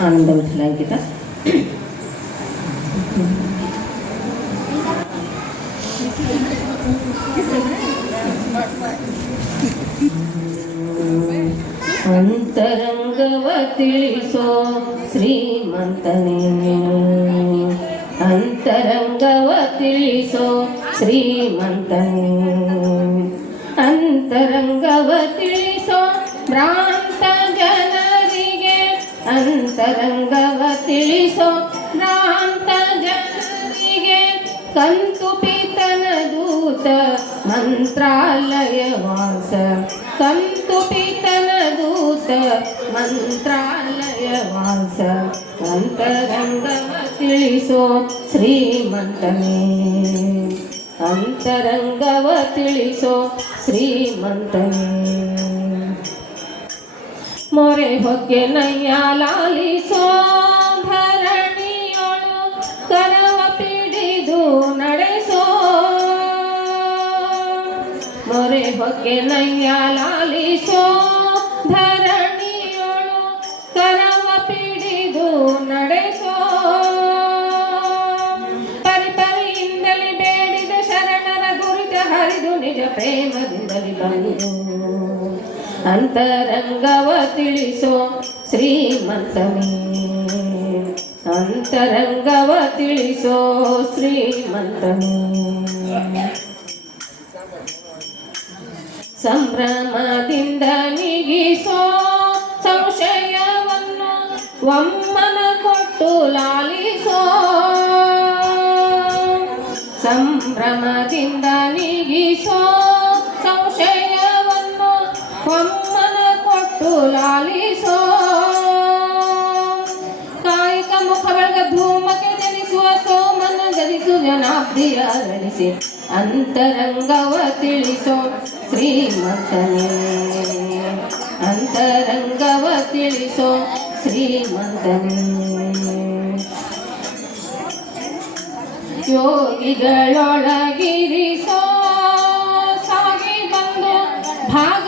ಆನಂದ ವಿಠಲ ಅಂಕಿತ ಅಂತರಂಗವ ತಿಳಿಸೋ ಶ್ರೀಮಂತನೇ ಅಂತರಂಗವ ತಿಳಿಸೋ ಶ್ರೀಮಂತನೇ ಅಂತರಂಗವ ತಿಳಿಸೋ ಭ್ರಾಂತ ಜನರಿಗೆ ಅಂತರಂಗವ ತಿಳಿಸೋ ಭ್ರಾಂತ ಜನರಿಗೆ ಕಂತು ಪಿತನ ದೂತ ಮಂತ್ರಾಲಯ ವಾಸ ಕಂತು ಪಿತನ ದೂತ ಮಂತ್ರಾಲಯ ವಾಸ ಅಂತರಂಗವ ತಿಳಿಸೋ ಶ್ರೀಮಂತನೇ ಅಂತರಂಗವ ತಿಳಿಸೋ ಶ್ರೀಮಂತನೇ ಮೊರೆ ಹೊಕ್ಕೆ ನಯ್ಯ ಲಾಲಿಸೋ ಧರಣಿಯೊಳು ಕರವ ಪಿಡಿದು ನಡೆಸೋ. ಮೊರೆ ಹೊಕ್ಕೆ ನಯ್ಯ ಲಾಲಿಸೋ ಧರಣಿಯೊಳು ಕರವ ಪಿಡಿದು ನಡೆಸೋ. ಪರಿಪರಿಯಿಂದಲೇ ಬೇಡಿದ ಶರಣರ ದುರಿತ ಹರಿದು ನಿಜ ಪ್ರೇಮದಿಂದಲೇ ಬಂದು. ಅಂತರಂಗವ ತಿಳಿಸೋ ಶ್ರೀಮಂತನೇ. ಅಂತರಂಗವ ತಿಳಿಸೋ ಶ್ರೀಮಂತನೇ. ಸಂಭ್ರಮದಿಂದ ನಿಗಿಸೋ ಸಂಶಯವನ್ನು ಒಮ್ಮನ ಕೊಟ್ಟು ಲಾಲಿಸೋ. ಸಂಭ್ರಮದಿಂದ ನೀಗಿಸೋ ಕೊಟ್ಟು ಲಾಲಿಸೋ ಕಾಯಿಕ ಮುಖ ಬೆಳಗ ಧೂಮಕ್ಕೆ ಜನಿಸುವ ಸೋಮನ ಗರಿಸು ಜನಾಬ್ದಿಯ ಅರಳಿಸಿ ಅಂತರಂಗವ ತಿಳಿಸೋ ಶ್ರೀಮಂತನೇ ಅಂತರಂಗವ ತಿಳಿಸೋ ಶ್ರೀಮಂತನೇ ಯೋಗಿಗಳೊಳಗಿರಿಸೋ ಸಾಗಿ ಬಂದು ಭಾಗವತರ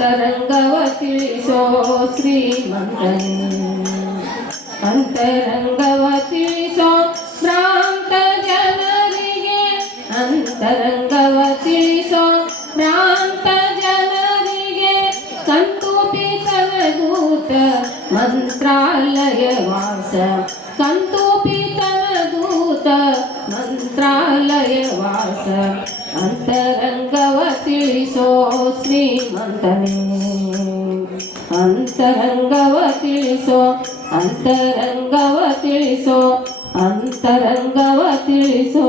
ಅಂತರಂಗವ ತಿಳಿಸೋ ಶ್ರೀಮಂತನೇ ಅಂತರಂಗವ ತಿಳಿಸೋ ಭ್ರಾಂತ ಜನರಿಗೆ ಅಂತರಂಗವ ತಿಳಿಸೋ ಭ್ರಾಂತ ಜನರಿಗೆ ಕಂತು ಪೀತನ ದೂತ ಮಂತ್ರಾಲಯ ವಾಸ ಕಂತು ಪೀತನ ದೂತ ಮಂತ್ರಾಲಯ ವಾಸ ಅಂತರಂಗವ ತಿಳಿಸೋ ಶ್ರೀಮಂತನೇ ಅಂತರಂಗವ ತಿಳಿಸೋ ಅಂತರಂಗವ ತಿಳಿಸೋ ಅಂತರಂಗವ ತಿಳಿಸೋ